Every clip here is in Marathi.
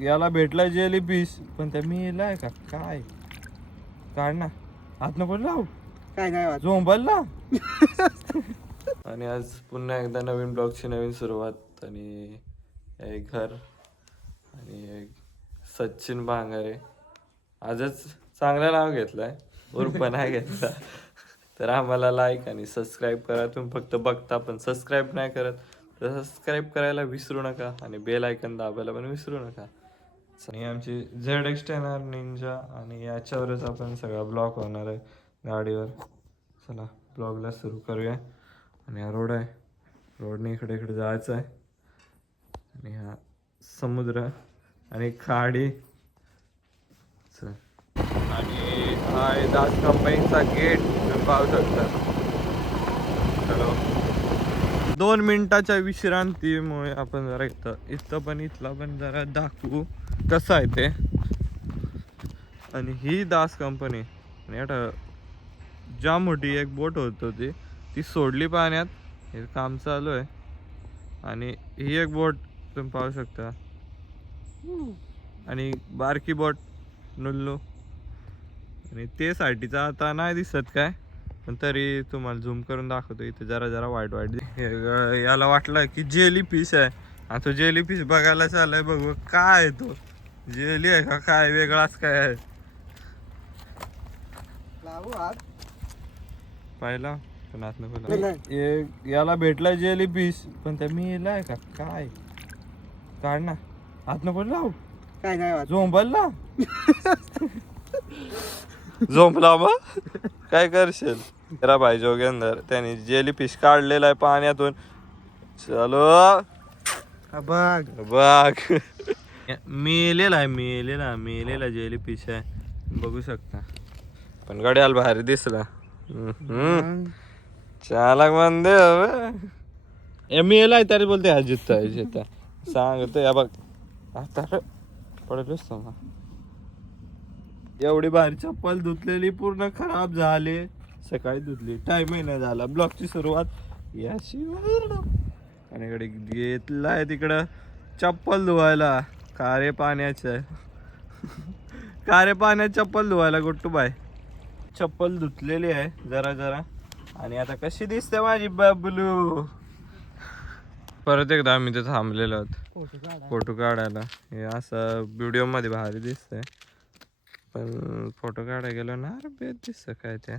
याला भेटला जेली पीस पण त्या मी आहे का काय काढ ना हात नको लावू काय नाही झोंबलला आणि आज पुन्हा एकदा नवीन ब्लॉगची नवीन सुरुवात आणि एक घर आणि एक सचिन भांगारे आजच चांगलं नाव घेतलंय उर्फ नाही घेतला तर आम्हाला लाईक आणि सबस्क्राईब करा. तुम्ही फक्त बघता पण सबस्क्राईब नाही करत तर सबस्क्राईब करायला विसरू नका आणि बेल आयकन दाबायला पण विसरू नका. आणि आमची ZX-10R निंजा आणि याच्यावरच आपण सगळा ब्लॉग होणार आहे गाडीवर. चला ब्लॉगला सुरू करूया. आणि हा रोड आहे रोडने इकडे इकडे जायचं आहे आणि हा समुद्र आणि खाडी आणि हा आहे दास कंपनीचा गेट तुम्ही पाहू शकता. चलो 2 मिनिटाच्या विश्रांतीमुळे आपण जरा इथं पण इथला पण जरा दाखवू कसं आहे ते. आणि ही दास कंपनी आणि आता जाम मोठी एक बोट होत होती ती सोडली पाण्यात. हे काम चालू आहे आणि ही एक बोट तुम्ही पाहू शकता आणि बारकी बोट नुल्लू आणि ते साठीचा आता नाही दिसत काय पण तरी तुम्हाला झूम करून दाखवतो. इथे जरा जरा वाईट याला वाटलं की जेली पीस आहे आणि तो जेली पीस बघायला चाललाय. बघू काय तो जेली आहे का काय वेगळाच काय आहे पाहिला पण आत नको याला भेटला जेली पीस पण त्या मी आहे का काय काढ ना हात नको लावू काय नाही झोंबलला झोंबला मग काय करशील. तेरा भाई जोगेंदर त्याने जेली फिश काढलेला आहे पाण्यातून. चलो बघ बघ मेलेला जेली फिश आहे बघू शकता पण गड्याला भारी दिसला. चालक बंदे हवे मेलाय तरी बोलते हा जित्ता सांगतो या बघ आता पडलोच ना. एवढी भारी चप्पल धुतलेली पूर्ण खराब झाले. सकाळी धुतली टाइमही नाही झाला. ब्लॉगची सुरुवात याशिवाय आणि इकडे घेतलाय तिकडं चप्पल धुवायला कारे पाण्याचं कारे पाण्यात चप्पल धुवायला गुट्टू बाय. चप्पल धुतलेली आहे जरा जरा आणि आता कशी दिसते माझी बबलू. परत एकदा आम्ही ते थांबलेलो आहोत फोटो काढायला. हे असं व्हिडिओ मध्ये भारी दिसतंय पण फोटो काढायला गेलो ना बेत दिसत काय त्या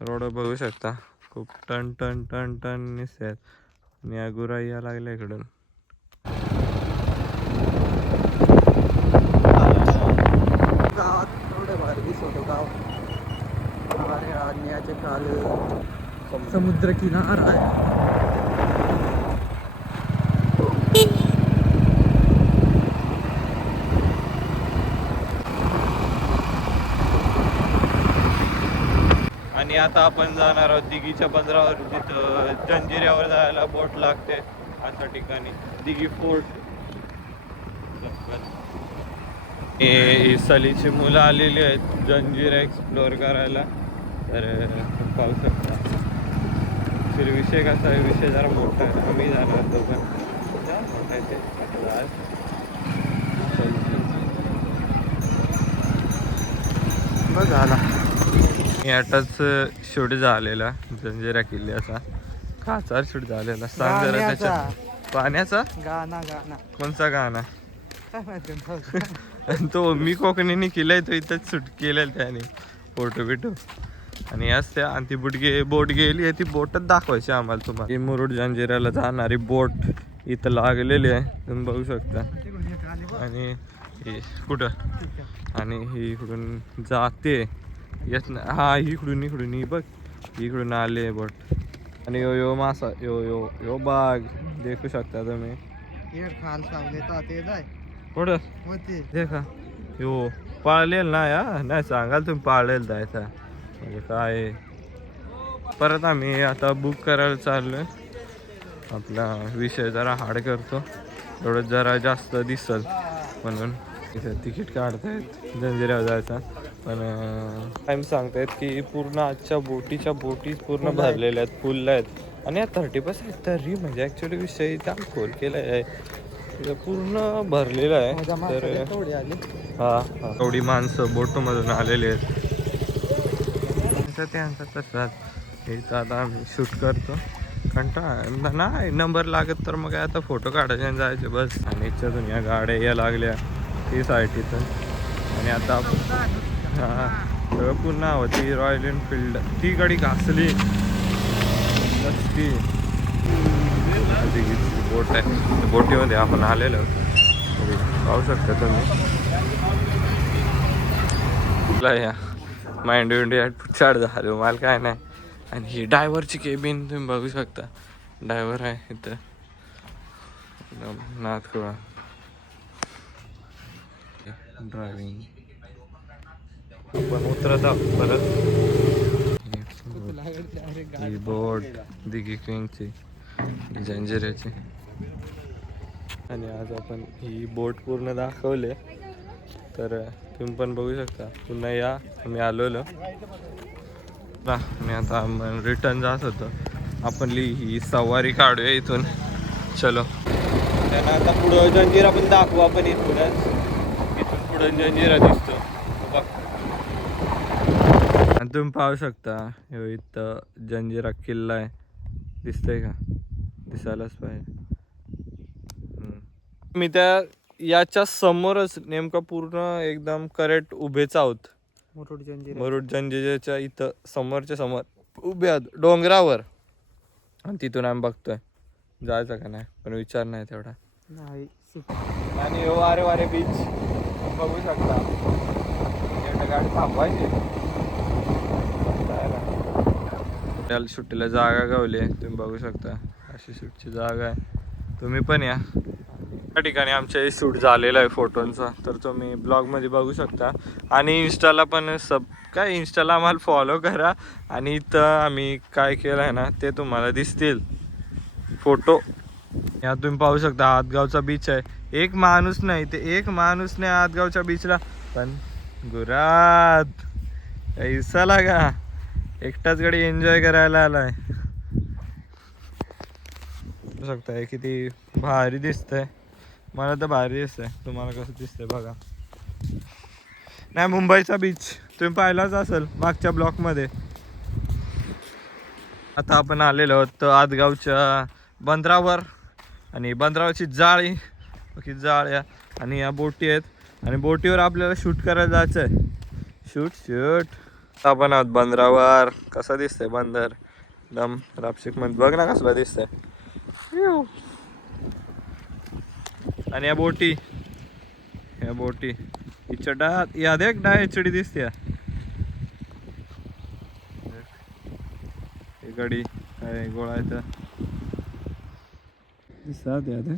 रोड बघू शकता खूप टन टन टन टन निसत आणि या गुराई या लागल्या इकडून. गावात एवढं भारी दिसतो गाव आणि याच्या खाली समुद्र किनारा आहे. आणि आता आपण जाणार आहोत दिघीच्या बंदरावर जिथं जंजिऱ्यावर जायला बोट लागते अशा ठिकाणी दिघी फोर्ट. सलीची मुलं आलेली आहेत जंजिरा एक्सप्लोअर करायला तर पाहू शकता. ॲक्च्युली विषय कसा आहे विषय जरा मोठा आहे. आम्ही जाणार दोघं मोठा आहे ते झाला. आताच शूट झालेला जंजिरा किल्ल्याचा खाचार शूट झालेला. सांग जरा त्याच्या पाण्याचा गाणा कोणचा गाणा तो मी कोकणीने केलाय तो इथंच शूट केलेला त्याने फोटो बिटो. आणि असते आणि ती बोट गेली आहे ती बोटच दाखवायची आम्हाला तुम्हाला. मुरुड जंजिऱ्याला जाणारी बोट इथं लागलेली आहे तुम्ही बघू शकता. आणि कुठं आणि ही इकडून जाते येत ना. हा इकडून ही बघ इकडून आले बोट आणि यो मासा यो बाग देखू शकता तुम्ही. कुठं देखा यो पाळलेल ना या नाही सांगाल तुम्ही पाळलेल जायचा म्हणजे काय. परत आम्ही आता बुक करायला चाललोय. आपला विषय जरा हार्ड करतो एवढं जरा जास्त दिसल म्हणून इथं तिकीट काढतायत जंजिऱ्यावर जायचा पण टाईम सांगतायत की पूर्ण आजच्या बोटी पूर्ण भरलेल्या आहेत फुल आहेत आणि 30% तरी म्हणजे ॲक्च्युली विषय जाम खोल केला आहे. इथं पूर्ण भरलेलं आहे. तर हा हा एवढी माणसं बोटमधून आलेली आहेत. त्यांचा तसाच इथं आता आम्ही शूट करतो. कंटाळा नाही नंबर लागत तर मग आता फोटो काढायचे आणि जायचे बस. आणि याच्यातून या गाड्या या लागल्या ती साईटीतून. आणि आता हा सगळं पुन्हा होती रॉयल एनफिल्ड ती गाडी घासली ती बोट आहे. बोटीमध्ये आपण आलेलो पाहू शकता तुम्ही. या माइंड इंडिया चाड झालो मला काय नाही. आणि ही ड्रायव्हरची केबिन तुम्ही बघू शकता. ड्रायव्हर आहे इथं नाथ कुळा ड्रायव्हिंग. पण उतरत आहोत परत. ही बोट दिघी किंगची जंजिऱ्याची. आणि आज आपण ही बोट पूर्ण दाखवले तर तुम्ही पण बघू शकता. पुन्हा या आम्ही आलेलो ना. मी आता रिटर्न जात होतो. आपण ही सवारी काढूया इथून. चलो त्यांना आता पुढं जंजिरा पण दाखवू आपण इथूनच. इथून पुढं जंजिरा दिसतो आणि तुम्ही पाहू शकता. इथं जंजिरा किल्ला आहे. दिसतंय का? दिसायलाच पाहिजे. मी त्या याच्या समोरच नेमका पूर्ण एकदम करेक्ट उभेच आहोत. मुरुड जंजिऱ्याच्या इथं समोरच्या समोर उभे आहोत डोंगरावर. आणि तिथून आम्ही बघतोय जायचं का नाही पण विचार नाही तेवढा. आणि वारे वारे बीच बघू शकता. गाडी थांबवायची त्याला सुट्टीला जागा गावली तुम्ही बघू शकता. अशी शूटची जागा आहे. तुम्ही पण या. त्या ठिकाणी आमच्या शूट झालेला आहे फोटोंचा तर तुम्ही ब्लॉगमध्ये बघू शकता. आणि इंस्टाला पण काय इंस्टाला आम्हाला फॉलो करा. आणि इथं आम्ही काय केलं आहे ना ते तुम्हाला दिसतील फोटो. या तुम्ही पाहू शकता हातगावचा बीच आहे. एक माणूस नाही ते एक माणूस नाही हातगावच्या बीचला. पण गुरात ऐसा लागा एकटाच गाडी एन्जॉय करायला आलाय. बघू शकताय किती भारी दिसतंय. मला तर भारी दिसतंय. तुम्हाला कसं दिसतंय बघा. नाही मुंबईचा बीच तुम्ही पाहिलाच असेल मागच्या ब्लॉकमध्ये. आता आपण आलेलो आहोत आदगावच्या बंदरावर. आणि बंदरावरची जाळी जाळ्या आणि या बोटी आहेत. आणि बोटीवर आपल्याला शूट करायला जायचं आहे. शूट आपण आहोत बंदरावर. कसं दिसतंय बंदर एकदम रापशिक मध्ये बघ ना कसला दिसतंय. आणि या बोटी हिच्या या देख डा एचडी दिसते. ही गाडी काय गोळायचं दिसत याद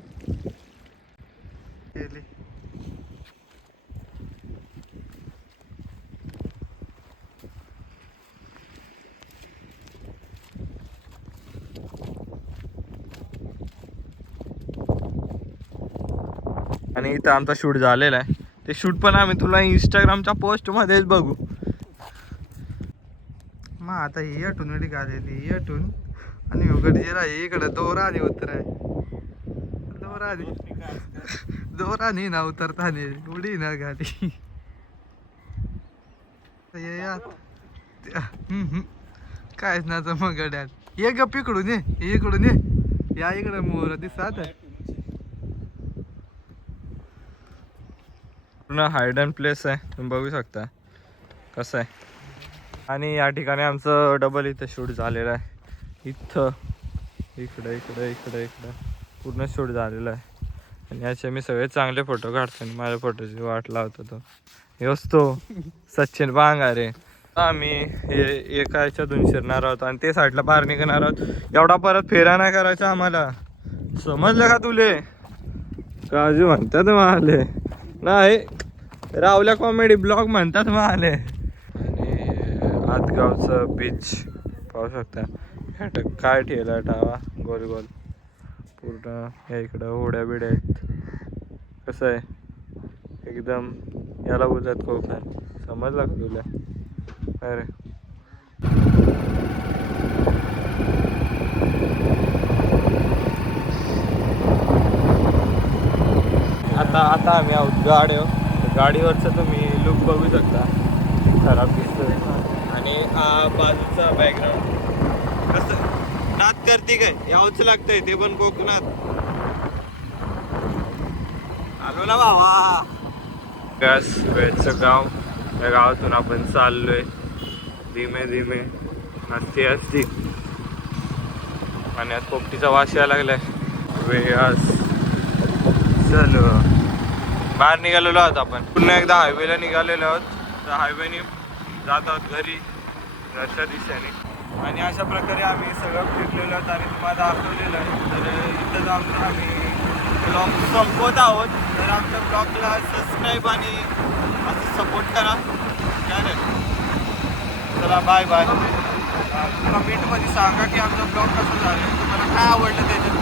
आणि इथं आमचा शूट झालेला आहे. ते शूट पण आम्ही तुला इंस्टाग्रामच्या पोस्ट मध्येच बघू. मग आता ही अटून आलेली ही अटून आणि उघडजीरा इकडं दोरा आणि उतर आहे. दोरा नाही ना उतरता नाही उडी ना गाडी. कायच ना मग गड्यात ये गप इकडून ये इकडून ये या इकडं मोर दिसत. पूर्ण हाईड अँड प्लेस आहे तुम्ही बघू शकता कसं आहे. आणि या ठिकाणी आमचं डबल इथं शूट झालेलं आहे. इथं इकडं पूर्ण शूट झालेलं आहे. आणि याचे मी सगळे चांगले फोटो काढतो आणि माझ्या फोटोची वाट लावतो. तो हे असतो सचिन बांगारे. आम्ही हे एका याच्यातून शिरणार आहोत आणि ते साईडला बाहेर निघणार आहोत. एवढा परत फेरा नाही करायचा आम्हाला. समजलं का तुले? काजू म्हणतात माले नाही रावल्या कॉमेडी ब्लॉग म्हणतात माले. आणि आदगावचं बीच पाहू शकता. काय ठेवला टावा गोल गोल पूर्ण. या इकडं होड्या बिड्या आहेत. कसं आहे एकदम याला बोलतात कोकण. समजलं का तुला? अरे आता आम्ही आहोत गाडीवरचं तुम्ही लुक बघू शकता, खराब दिसतोय. आणि बाजूचा बॅकग्राऊंड कसं नात करते काय यावंच लागतंय, ते पण कोकणात. आलो ना भावा. वेळचं गाव, त्या गावातून आपण चाललोय धीमे धीमे, हसती हसती. पाण्यात पोपटीचा वास यायला लागलाय. वेळास चलो बाहेर निघालेलो आहोत आपण. पुन्हा एकदा हायवेला निघालेलो आहोत. तर हायवेने जात आहोत घरी घरच्या दिशेने. आणि अशा प्रकारे आम्ही सगळं फिरलेलो आहोत आणि तुम्हाला दाखवलेलं आहे. तर इथं जाऊन आम्ही ब्लॉग संपवत आहोत. तर आमच्या ब्लॉगला सबस्क्राईब आणि असं सपोर्ट करा. चालेल, चला बाय बाय. कमेंटमध्ये सांगा की आमचा ब्लॉग कसा झाला, तुम्हाला काय आवडलं त्याच्यात.